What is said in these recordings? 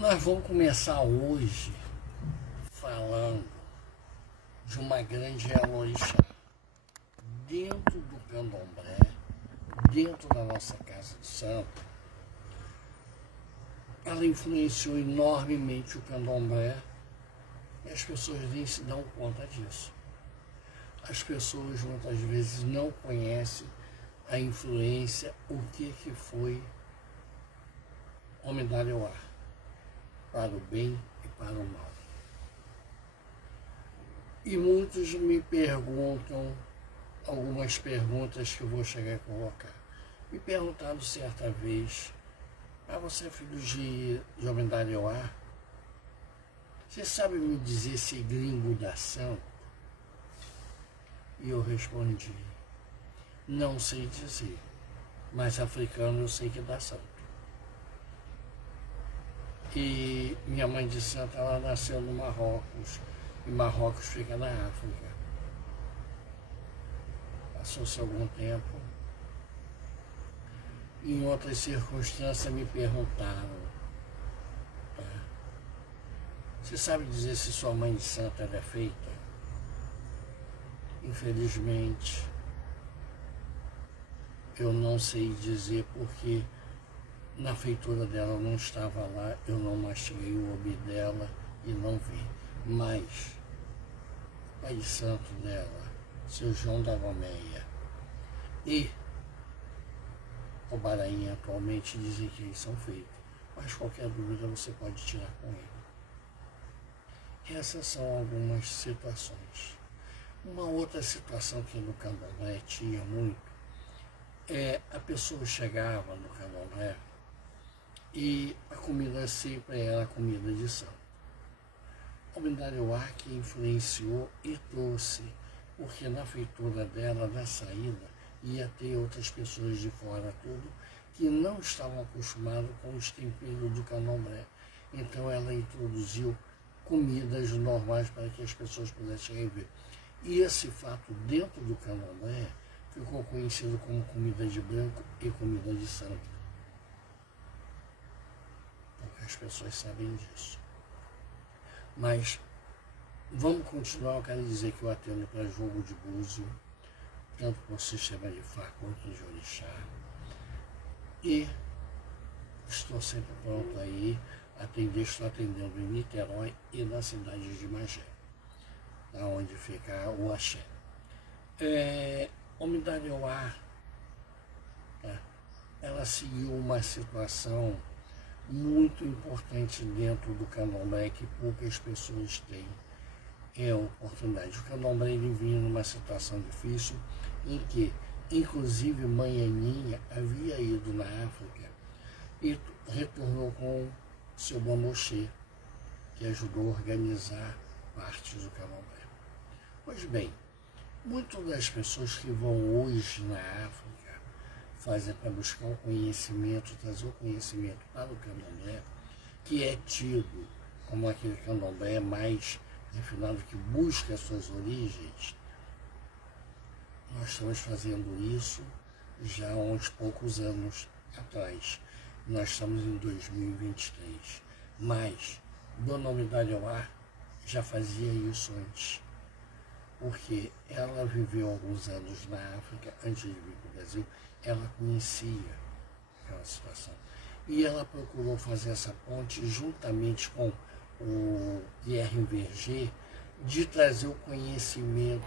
Nós vamos começar hoje falando de uma grande orixá dentro do candomblé, dentro da nossa casa de santo. Ela influenciou enormemente o candomblé e as pessoas nem se dão conta disso. As pessoas muitas vezes não conhecem a influência, o que foi Omidalioá, para o bem e para o mal. E muitos me perguntam algumas perguntas que eu vou chegar a colocar. Me perguntaram certa vez: você é filho de Omidalioá? Você sabe me dizer se é gringo da santo? E eu respondi: não sei dizer, mas africano eu sei que dá santo. E minha mãe de santa, ela nasceu no Marrocos, e Marrocos fica na África. Passou-se algum tempo, em outras circunstâncias me perguntaram: você sabe dizer se sua mãe de santa ela é feita? Infelizmente, eu não sei dizer, porque na feitura dela não estava lá, eu não mastiguei o obi dela e não vi. Mas o pai de santo dela, seu João da Gomeia, e o Barainha atualmente dizem que eles são feitos. Mas qualquer dúvida você pode tirar com ele. Essas são algumas situações. Uma outra situação que no candomblé tinha muito, a pessoa chegava no candomblé e a comida sempre era comida de santo. O Omidalioá que influenciou e trouxe, porque na feitura dela, na saída, ia ter outras pessoas de fora tudo, que não estavam acostumados com os temperos do candomblé. Então ela introduziu comidas normais para que as pessoas pudessem ver. E esse fato dentro do candomblé ficou conhecido como comida de branco e comida de santo. Porque as pessoas sabem disso. Mas vamos continuar. Eu quero dizer que eu atendo para jogo de búzio, tanto por sistema de Fá quanto de orixá. E estou sempre pronto aí a atender. Estou atendendo em Niterói e na cidade de Magé, onde fica o axé. Omidalioá, ela seguiu uma situação muito importante dentro do candomblé que poucas pessoas têm a oportunidade. O candomblé ele vinha numa situação difícil em que, inclusive, mãe Aninha havia ido na África e retornou com seu Bambochê, que ajudou a organizar partes do candomblé. Pois bem, muitas das pessoas que vão hoje na África fazem para buscar o conhecimento, trazer o conhecimento para o candomblé, que é tido como aquele candomblé mais refinado, que busca as suas origens. Nós estamos fazendo isso já há uns poucos anos atrás. Nós estamos em 2023. Mas Dona Omidalioá já fazia isso antes, porque ela viveu alguns anos na África antes de vir para o Brasil. Ela conhecia aquela situação. E ela procurou fazer essa ponte juntamente com o Guilherme Verger, de trazer o conhecimento.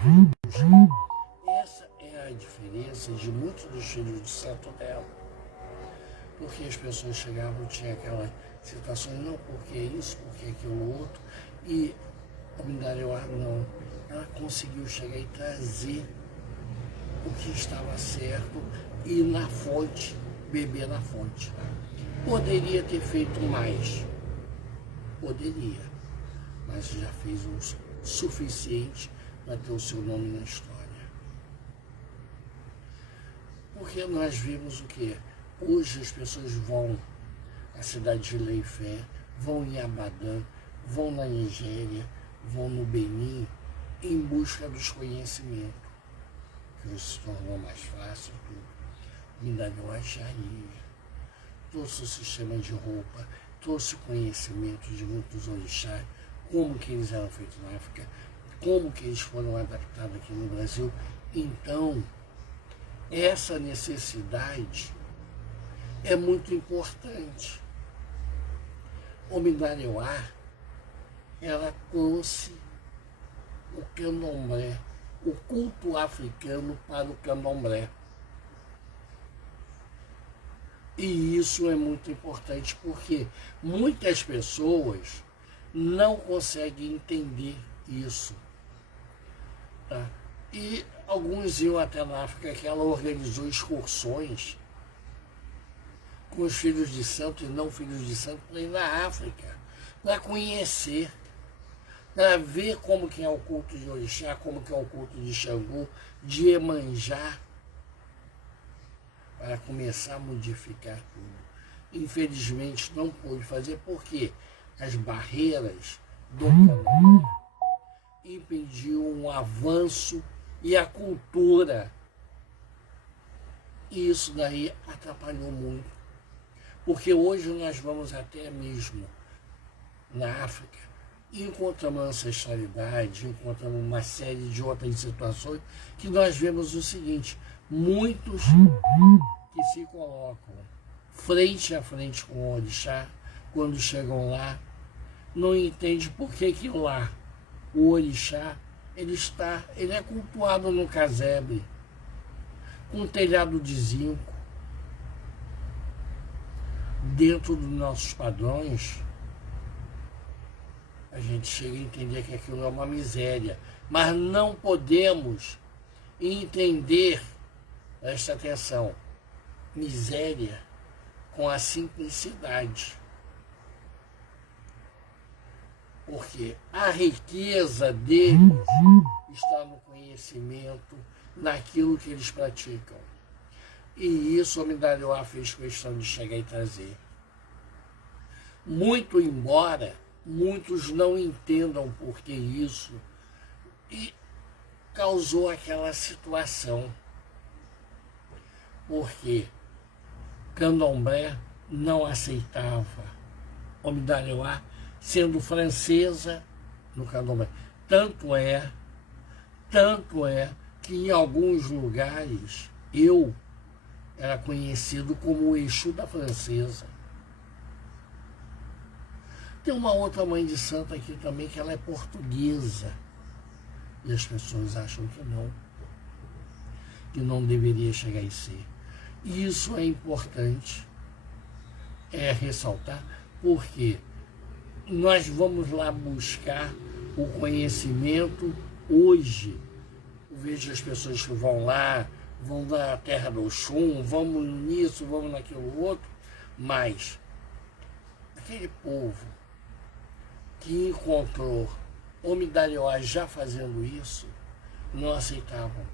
Essa é a diferença de muitos dos filhos de santo dela. Porque as pessoas chegavam, tinha aquela situação, não, porque isso, porque aquilo outro, e a Omidalioá não. Ela conseguiu chegar e trazer o que estava certo e na fonte, beber na fonte. Poderia ter feito mais, poderia, mas já fez o suficiente para ter o seu nome na história. Porque nós vimos o que? Hoje as pessoas vão à cidade de Leifé, vão em Abadã, vão na Nigéria, vão no Benin, em busca dos conhecimentos, que hoje se tornou mais fácil tudo. Omidalioá já ia. Todo o sistema de roupa, trouxe conhecimento de muitos orixás, como que eles eram feitos na África, como que eles foram adaptados aqui no Brasil. Então, essa necessidade é muito importante. O Mindareuá, ela trouxe o candomblé, o culto africano para o candomblé. E isso é muito importante porque muitas pessoas não conseguem entender isso. Tá? E alguns iam até na África, que ela organizou excursões com os filhos de santo e não filhos de santo para ir na África, para conhecer, para ver como que é o culto de orixá, como que é o culto de Xangô, de Iemanjá, para começar a modificar tudo. Infelizmente não pôde fazer porque as barreiras do candomblé impediam o avanço e a cultura. E isso daí atrapalhou muito. Porque hoje nós vamos até mesmo na África, encontramos ancestralidade, encontramos uma série de outras situações que nós vemos o seguinte: muitos que se colocam frente a frente com o orixá, quando chegam lá, não entendem por que lá o orixá ele é cultuado no casebre, com telhado de zinco. Dentro dos nossos padrões, a gente chega a entender que aquilo é uma miséria, mas não podemos entender, presta atenção, miséria com a simplicidade. Porque a riqueza deles está no conhecimento, naquilo que eles praticam. E isso o Mindareuá fez questão de chegar e trazer. Muito embora muitos não entendam por que isso, e causou aquela situação. Porque candomblé não aceitava o Mindareuá sendo francesa no candomblé. Tanto é que em alguns lugares eu era conhecido como o Exu da francesa. Tem uma outra mãe de santo aqui também, que ela é portuguesa. E as pessoas acham que não deveria chegar a ser. E isso é importante, ressaltar, porque nós vamos lá buscar o conhecimento hoje. Eu vejo as pessoas que vão lá, vão na terra do Oxum, vamos nisso, vamos naquilo outro, mas aquele povo que encontrou o Mindareuá já fazendo isso, não aceitavam.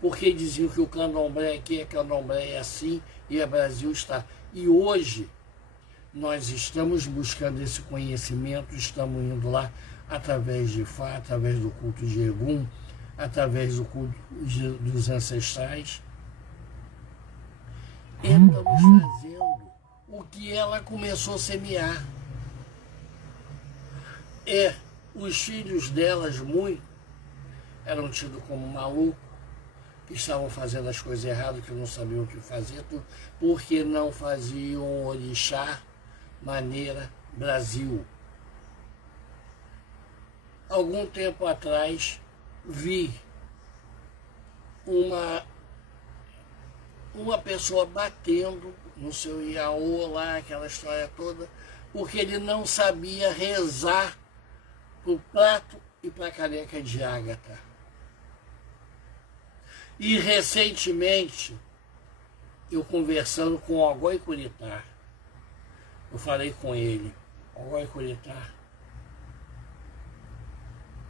Porque diziam que o candomblé aqui é candomblé, é assim, e o Brasil está. E hoje nós estamos buscando esse conhecimento, estamos indo lá através de Fá, através do culto de Egum, através do culto dos ancestrais. E estamos fazendo o que ela começou a semear. Os filhos delas, muito, eram tidos como malucos, que estavam fazendo as coisas erradas, que não sabiam o que fazer, porque não faziam orixá maneira Brasil. Algum tempo atrás, vi uma pessoa batendo no seu iaô lá, aquela história toda, porque ele não sabia rezar para o prato e para a caneca de ágata. E recentemente, eu conversando com o Ogói Curitá, eu falei com ele: Ogói Curitá,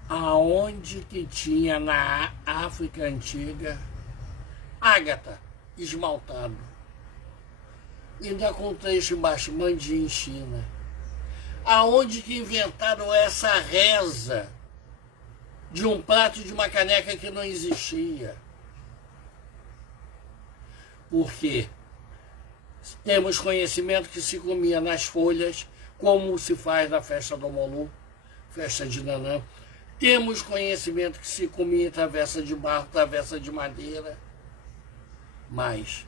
aonde que tinha na África Antiga ágata esmaltado? Ainda com trecho embaixo, Mandim, China. Aonde que inventaram essa reza de um prato e de uma caneca que não existia? Porque temos conhecimento que se comia nas folhas, como se faz na festa do Molu, festa de Nanã. Temos conhecimento que se comia travessa de barro, travessa de madeira, mas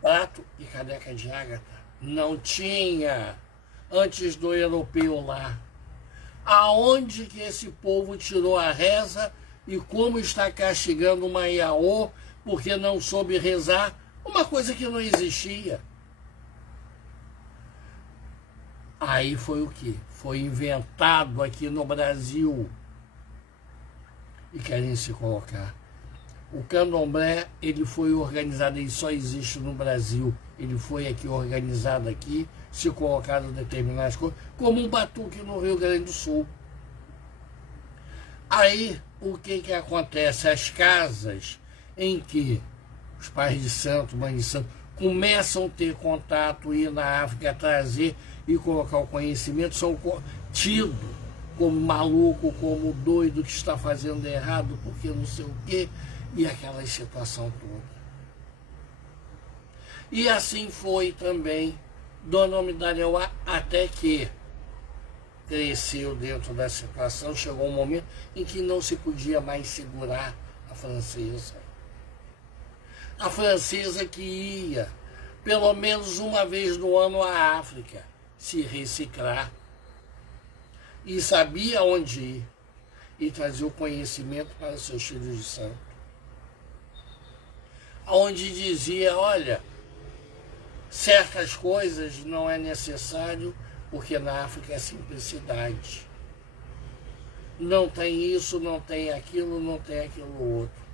prato e caneca de ágata não tinha antes do europeu lá. Aonde que esse povo tirou a reza e como está castigando uma Iaô porque não soube rezar, uma coisa que não existia. Aí foi o quê? Foi inventado aqui no Brasil e querem se colocar. O candomblé, ele foi organizado, ele só existe no Brasil, ele foi aqui organizado aqui, se colocaram determinadas coisas, como um batuque no Rio Grande do Sul. Aí, o que acontece? As casas em que os pais de santo, mães de santo, começam a ter contato, ir na África, trazer e colocar o conhecimento, são tidos como maluco, como doido que está fazendo errado, porque não sei o quê, e aquela situação toda. E assim foi também Dona Omidaleuá, até que cresceu dentro da situação, chegou um momento em que não se podia mais segurar a francesa. A francesa que ia, pelo menos uma vez no ano, à África, se reciclar, e sabia onde ir, e trazer o conhecimento para seus filhos de santo. Onde dizia, olha, certas coisas não é necessário, porque na África é simplicidade. Não tem isso, não tem aquilo, não tem aquilo outro.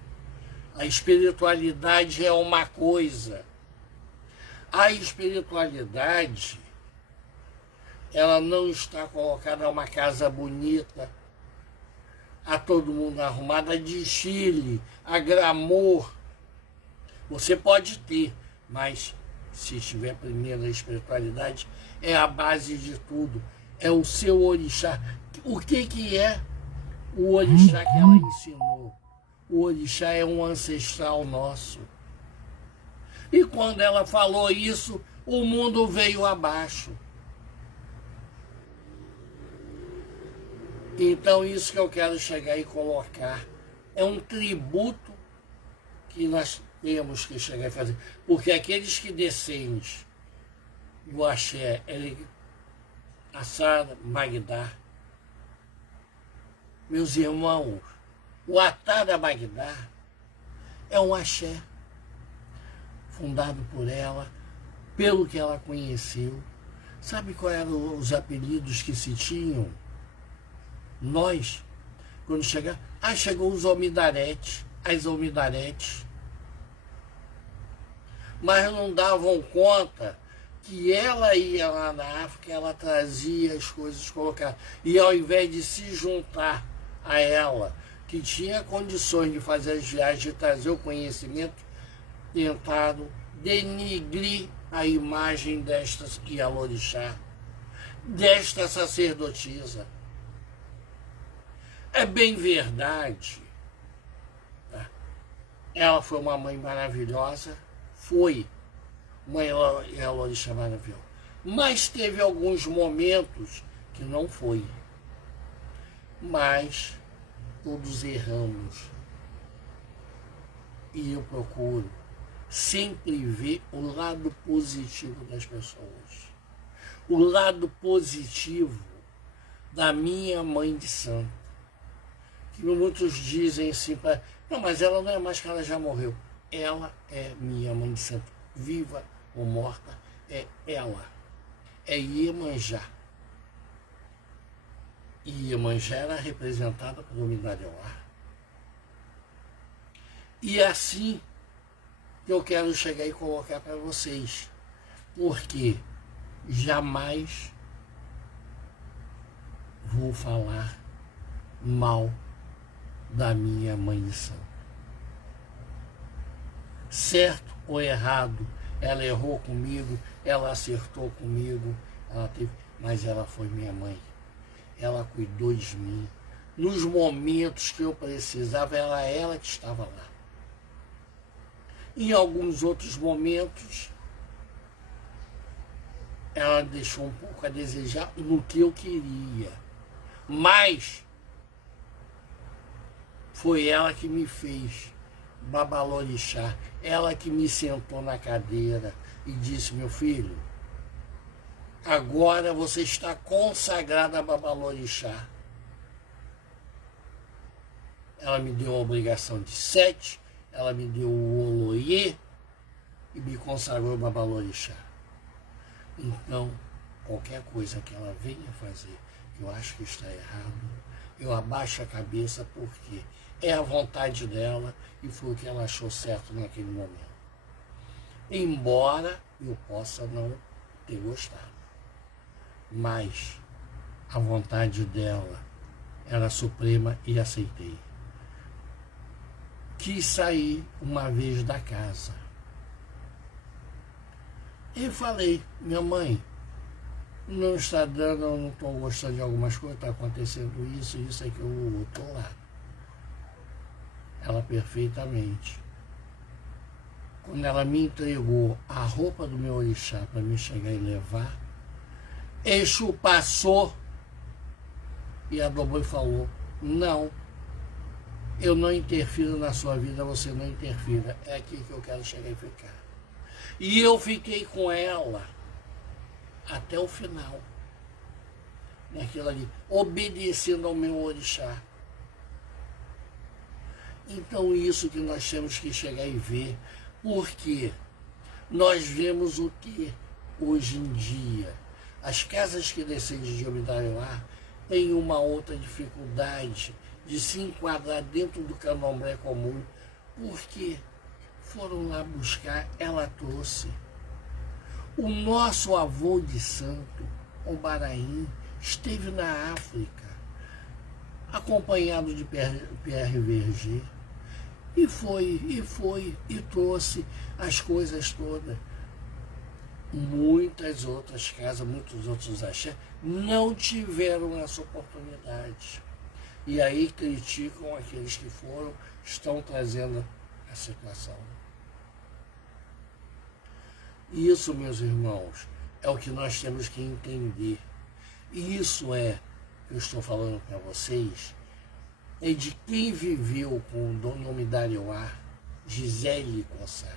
A espiritualidade é uma coisa. A espiritualidade, ela não está colocada numa casa bonita, a todo mundo arrumado, a desfile, a glamour. Você pode ter, mas se tiver primeiro a espiritualidade, é a base de tudo. É o seu orixá. O que é o orixá que ela ensinou? O orixá é um ancestral nosso. E quando ela falou isso, o mundo veio abaixo. Então isso que eu quero chegar e colocar é um tributo que nós temos que chegar e fazer. Porque aqueles que descendem do axé, Assara, Magdá, meus irmãos, o Atara Magdá é um axé fundado por ela, pelo que ela conheceu. Sabe quais eram os apelidos que se tinham? Nós, quando chegar, chegou os Omidaretes, as Omidaretes, mas não davam conta que ela ia lá na África, ela trazia as coisas colocadas, e ao invés de se juntar a ela, que tinha condições de fazer as viagens, de trazer o conhecimento, tentaram denigrir a imagem desta Ialorixá, desta sacerdotisa. É bem verdade, tá? Ela foi uma mãe maravilhosa, foi uma Ialorixá maravilhosa, mas teve alguns momentos que não foi. Mas todos erramos. E eu procuro sempre ver o lado positivo das pessoas. O lado positivo da minha mãe de santo. Que muitos dizem assim, não, mas ela não é mais que ela já morreu. Ela é minha mãe de santo. Viva ou morta, é ela. É Iemanjá. E Iemanjá era representada por Omidaleuá. E é assim que eu quero chegar e colocar para vocês. Porque jamais vou falar mal da minha mãe de santo. Certo ou errado, ela errou comigo, ela acertou comigo, mas ela foi minha mãe. Ela cuidou de mim. Nos momentos que eu precisava, era ela que estava lá. Em alguns outros momentos, ela deixou um pouco a desejar no que eu queria. Mas foi ela que me fez babalorixá, ela que me sentou na cadeira e disse: meu filho, agora você está consagrado a babalorixá. Ela me deu a obrigação de 7, ela me deu o oloie e me consagrou a babalorixá. Então, qualquer coisa que ela venha fazer, que eu acho que está errado, eu abaixo a cabeça porque é a vontade dela e foi o que ela achou certo naquele momento. Embora eu possa não ter gostado. Mas a vontade dela era suprema e aceitei. Quis sair uma vez da casa. E falei: minha mãe, não está dando, eu não estou gostando de algumas coisas, está acontecendo isso, aquilo, eu estou lá. Ela perfeitamente. Quando ela me entregou a roupa do meu orixá para me chegar e levar, Exu passou e adobou e falou: não, eu não interfiro na sua vida, você não interfira, é aqui que eu quero chegar e ficar. E eu fiquei com ela até o final, naquilo ali, obedecendo ao meu orixá. Então isso que nós temos que chegar e ver, porque nós vemos o que hoje em dia as casas que descendem de Omidarioá têm uma outra dificuldade de se enquadrar dentro do candomblé comum, porque foram lá buscar, ela trouxe. O nosso avô de santo, o Baraim, esteve na África, acompanhado de Pierre Verger, e trouxe as coisas todas. Muitas outras casas, muitos outros axé não tiveram essa oportunidade. E aí criticam aqueles que foram, estão trazendo a situação. Isso, meus irmãos, é o que nós temos que entender. E isso é, que eu estou falando para vocês, é de quem viveu com o Dona Omidarioá, Gisele Cossá,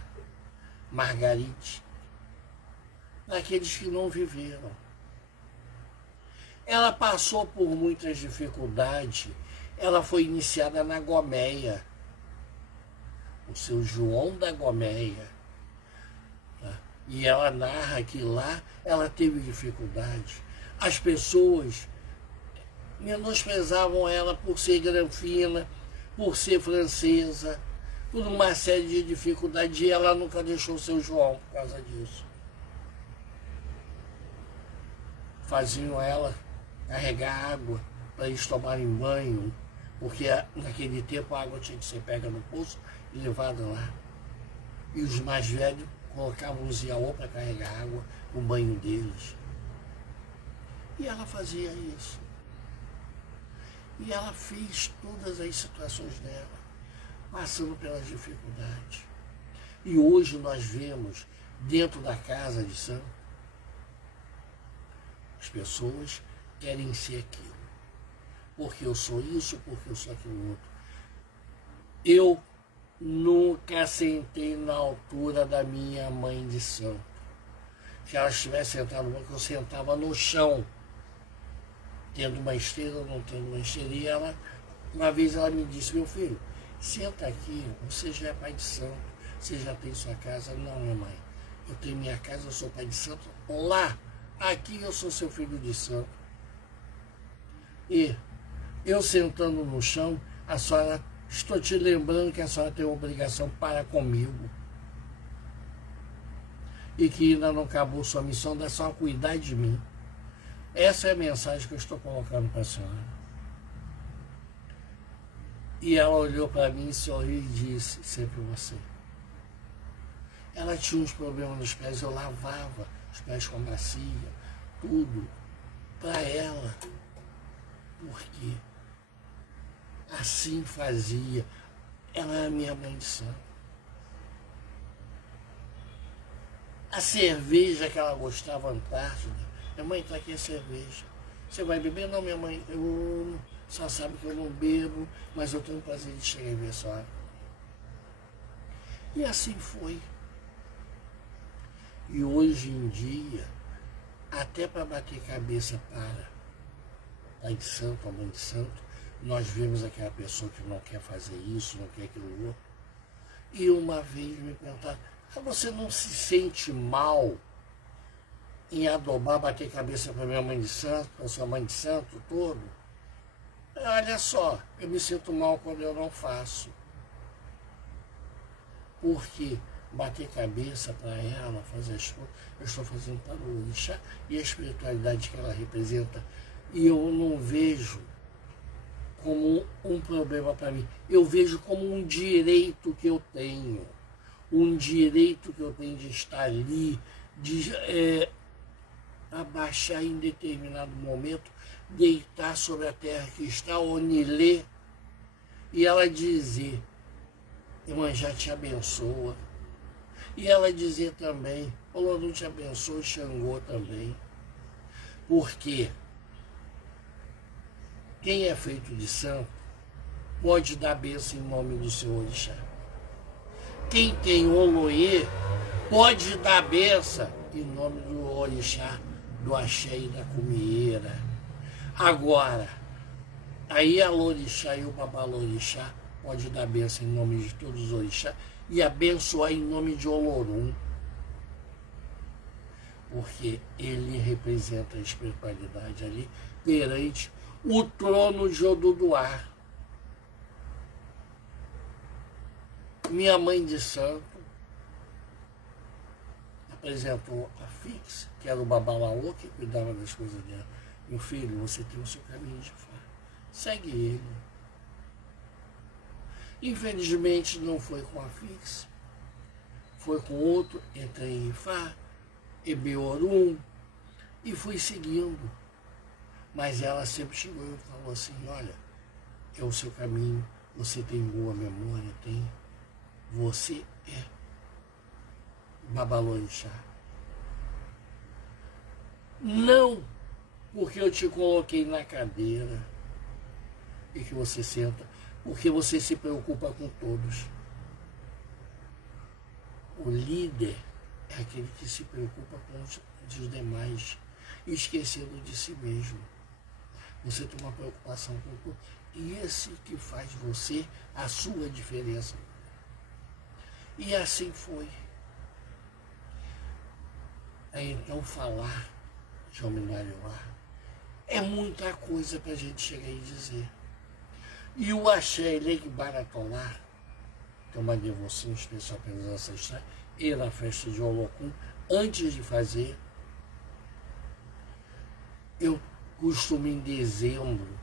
Margarite, daqueles que não viveram. Ela passou por muitas dificuldades, ela foi iniciada na Gomeia, o seu João da Gomeia, tá? E ela narra que lá ela teve dificuldade. As pessoas menosprezavam ela por ser granfina, por ser francesa, por uma série de dificuldades, e ela nunca deixou o seu João por causa disso. Faziam ela carregar água para eles tomarem banho, porque naquele tempo a água tinha que ser pega no poço e levada lá. E os mais velhos colocavam os iaô para carregar água no banho deles. E ela fazia isso. E ela fez todas as situações dela, passando pelas dificuldades. E hoje nós vemos, dentro da casa de santo, as pessoas querem ser aquilo. Porque eu sou isso, porque eu sou aquilo outro. Eu nunca sentei na altura da minha mãe de santo. Se ela estivesse sentada no banco, eu sentava no chão, tendo uma esteira ou não tendo uma esteira. E ela, uma vez ela me disse: meu filho, senta aqui, você já é pai de santo, você já tem sua casa. Não, minha mãe, eu tenho minha casa, eu sou pai de santo lá. Aqui eu sou seu filho de santo. E eu sentando no chão, a senhora, estou te lembrando que a senhora tem obrigação para comigo. E que ainda não acabou sua missão, da senhora cuidar de mim. Essa é a mensagem que eu estou colocando para a senhora. E ela olhou para mim, sorriu e disse: sempre você. Ela tinha uns problemas nos pés, eu lavava os pés com bacia, tudo, para ela. Porque assim fazia. Ela era minha mãe de santo. A cerveja que ela gostava, Antártida. Minha mãe, tá aqui a cerveja. Você vai beber? Não, minha mãe, eu só sabe que eu não bebo, mas eu tenho o prazer de chegar e ver só. E assim foi. E hoje em dia, até para bater cabeça para pai de santo, a mãe de santo, nós vemos aquela pessoa que não quer fazer isso, não quer aquilo outro. E uma vez me perguntaram, você não se sente mal em adobar, bater cabeça para minha mãe de santo, para sua mãe de santo, todo? Olha só, eu me sinto mal quando eu não faço. Porque bater cabeça para ela, fazer as coisas, eu estou fazendo para o orixá e a espiritualidade que ela representa. E eu não vejo como um problema para mim. Eu vejo como um direito que eu tenho. Um direito que eu tenho de estar ali, de abaixar em determinado momento, deitar sobre a terra que está, Onilê, e ela dizer, Iemanjá te abençoa. E ela dizer também, Olodum te abençoa, Xangô também. Porque quem é feito de santo pode dar bênção em nome do seu orixá. Quem tem Oloê pode dar bênção em nome do orixá, do axé e da cumieira. Agora, aí a Lorixá e o Babalorixá pode dar bênção em nome de todos os orixás e abençoar em nome de Olorum. Porque ele representa a espiritualidade ali perante o trono de Oduduá. Minha mãe de santo apresentou a Fix, que era o Babalaô, que cuidava das coisas dela. Meu filho, você tem o seu caminho de fé. Segue ele. Infelizmente não foi com a Fix, foi com outro, entrei em Ifá, Ebeorum, e fui seguindo. Mas ela sempre chegou e falou assim, olha, é o seu caminho, você tem boa memória, tem. Você é Babalorixá. Não porque eu te coloquei na cadeira e que você senta, porque você se preocupa com todos. O líder é aquele que se preocupa com os demais, esquecendo de si mesmo. Você tem uma preocupação com tudo. E esse que faz você a sua diferença. E assim foi. Então falar de Ominariuá é muita coisa para a gente chegar e dizer. E o Axé Leque Baratolá, tem uma devoção especial pelos ancestrais, e na festa de Olocum, antes de fazer, eu costumo em dezembro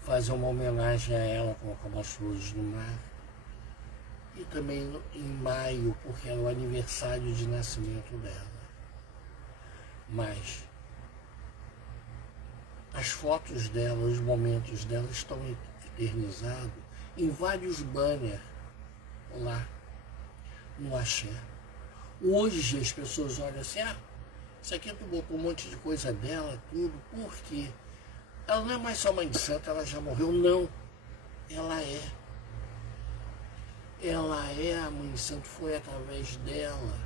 fazer uma homenagem a ela, colocar umas flores no mar. E também em maio, porque era o aniversário de nascimento dela. Mas as fotos dela, os momentos dela estão eternizados em vários banners lá no Axé. Hoje as pessoas olham assim, isso aqui tu botou um monte de coisa dela, tudo, por quê? Ela não é mais só mãe de santo, ela já morreu, não. Ela é. Ela é a mãe de santo, foi através dela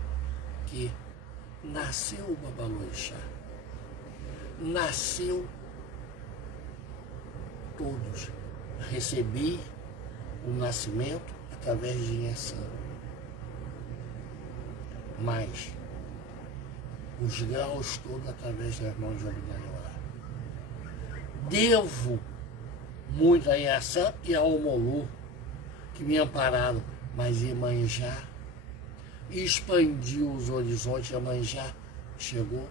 que nasceu o Babalorixá. Nasceu todos. Recebi o nascimento através de Inhaçã. Mas os graus todos através das mãos de Ominariuá. Devo muito a Inhaçã e a Omolu, que me ampararam, mas Iemanjá expandiu os horizontes, Iemanjá chegou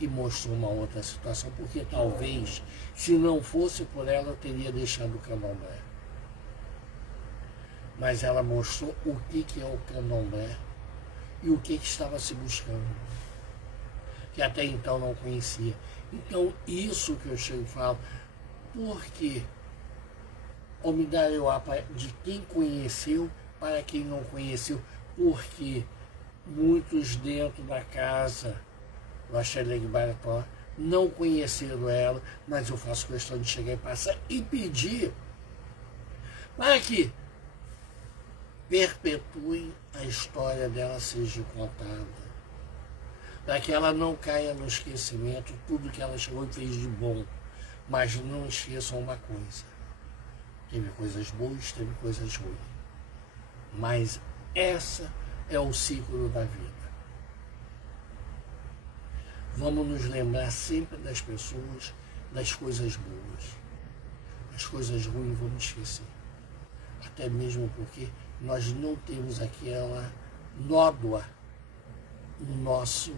e mostrou uma outra situação, porque talvez, se não fosse por ela, eu teria deixado o candomblé. Mas ela mostrou o que é o candomblé e o que estava se buscando, que até então não conhecia. Então, isso que eu chego e falo, porque Ominariuá de quem conheceu para quem não conheceu, porque muitos dentro da casa do Axé Barató não conheceram ela, mas eu faço questão de chegar e passar e pedir para que perpetue a história dela seja contada, para que ela não caia no esquecimento tudo que ela chegou e fez de bom. Mas não esqueçam uma coisa, teve coisas boas, teve coisas ruins, mas essa é o ciclo da vida. Vamos nos lembrar sempre das pessoas, das coisas boas. As coisas ruins vamos esquecer. Até mesmo porque nós não temos aquela nódoa no nosso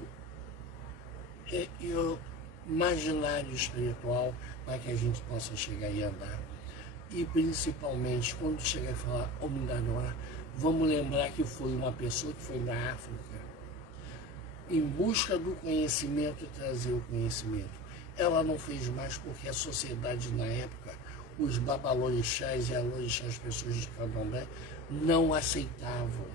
imaginário espiritual para que a gente possa chegar e andar. E principalmente, quando chegar e falar Omindarioá, vamos lembrar que foi uma pessoa que foi na África em busca do conhecimento e trazer o conhecimento. Ela não fez mais porque a sociedade na época, os babalorixás e alorixás, pessoas de candomblé, não aceitavam.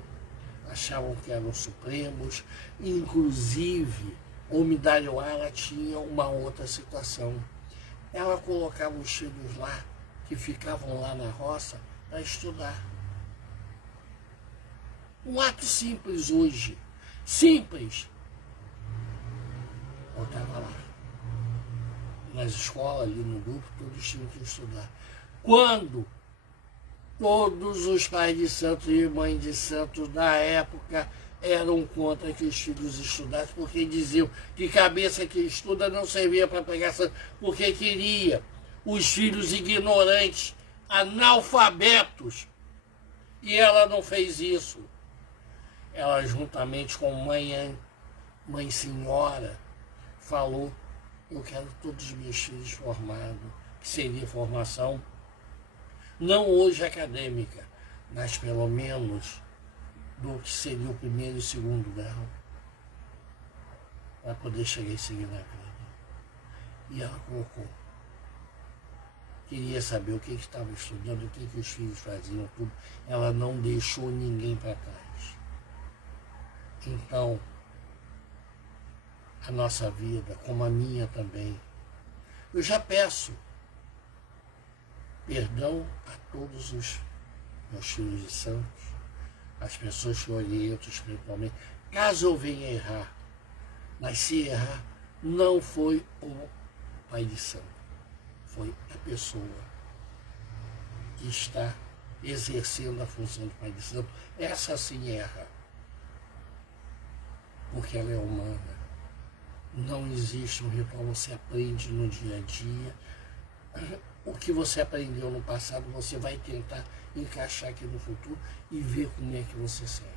Achavam que eram supremos. Inclusive, Omindarioá, ela tinha uma outra situação. Ela colocava os filhos lá, que ficavam lá na roça, para estudar. Um ato simples hoje. Simples. Eu estava lá. Nas escolas, ali no grupo, todos tinham que estudar. Quando todos os pais de santos e mães de santos da época eram contra que os filhos estudassem, porque diziam que cabeça que estuda não servia para pegar santo, porque queria os filhos ignorantes, analfabetos. E ela não fez isso. Ela, juntamente com mãe senhora, falou: eu quero todos os meus filhos formados, que seria formação, não hoje acadêmica, mas pelo menos do que seria o primeiro e segundo grau, para poder chegar e seguir na vida. E ela colocou. Queria saber o que estava estudando, o que os filhos faziam, tudo. Ela não deixou ninguém para trás. Então, a nossa vida, como a minha também, eu já peço perdão a todos os meus filhos de santos, as pessoas que eu oriento espiritualmente, caso eu venha errar. Mas se errar, não foi o pai de santo, foi a pessoa que está exercendo a função de pai de santo. Essa sim erra, porque ela é humana. Não existe um ritual, você aprende no dia a dia. O que você aprendeu no passado, você vai tentar encaixar aqui no futuro e ver como é que você serve.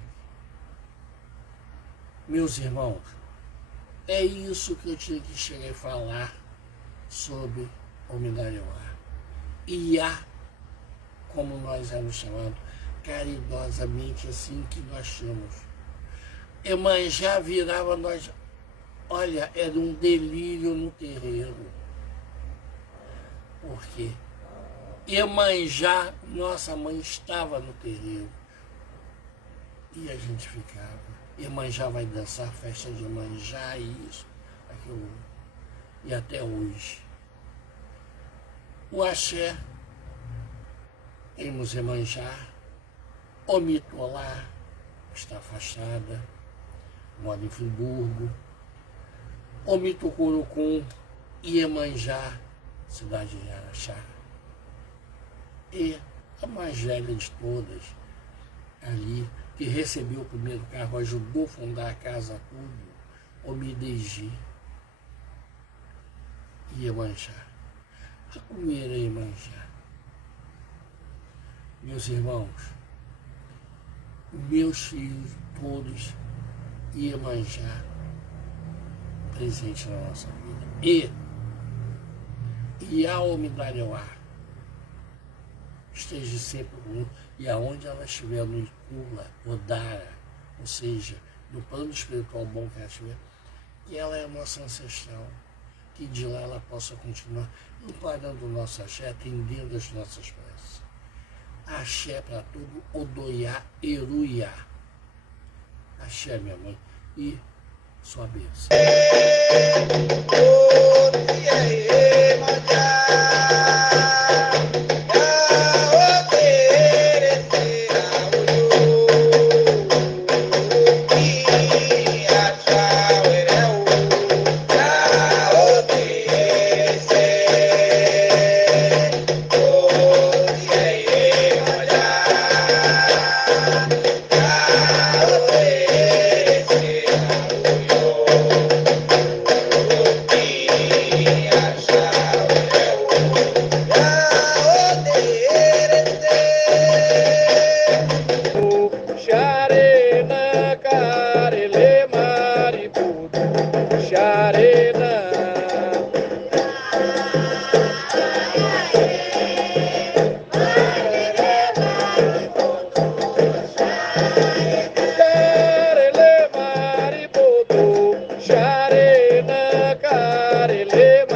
Meus irmãos, é isso que eu tinha que chegar e falar sobre Omindarioá. Iá, como nós éramos chamados, caridosamente assim que nós tínhamos. Iemanjá virava nós. Olha, era um delírio no terreiro. Por quê? Iemanjá, nossa mãe, estava no terreiro. E a gente ficava. Iemanjá vai dançar, festa de Iemanjá, isso, aquilo. E até hoje. O axé, temos Iemanjá, Omitolá, está afastada, mora em Friburgo. Omitucurucum, Iemanjá, cidade de Araxá. E a mais velha de todas, ali, que recebeu o primeiro carro, ajudou a fundar a casa tudo, Omidegi, Iemanjá. A primeira Iemanjá. Meus irmãos, meus filhos todos, Iemanjá, presente na nossa vida. E a Omindarioá esteja sempre conosco, e aonde ela estiver, no Icula, Odara, ou seja, no plano espiritual bom que ela estiver, que ela é a nossa ancestral, que de lá ela possa continuar amparando o nosso axé, atendendo as nossas preces. Axé para tudo, Odoiá, Eruiá. Axé, minha mãe, e sua bênção. Xarena, carele,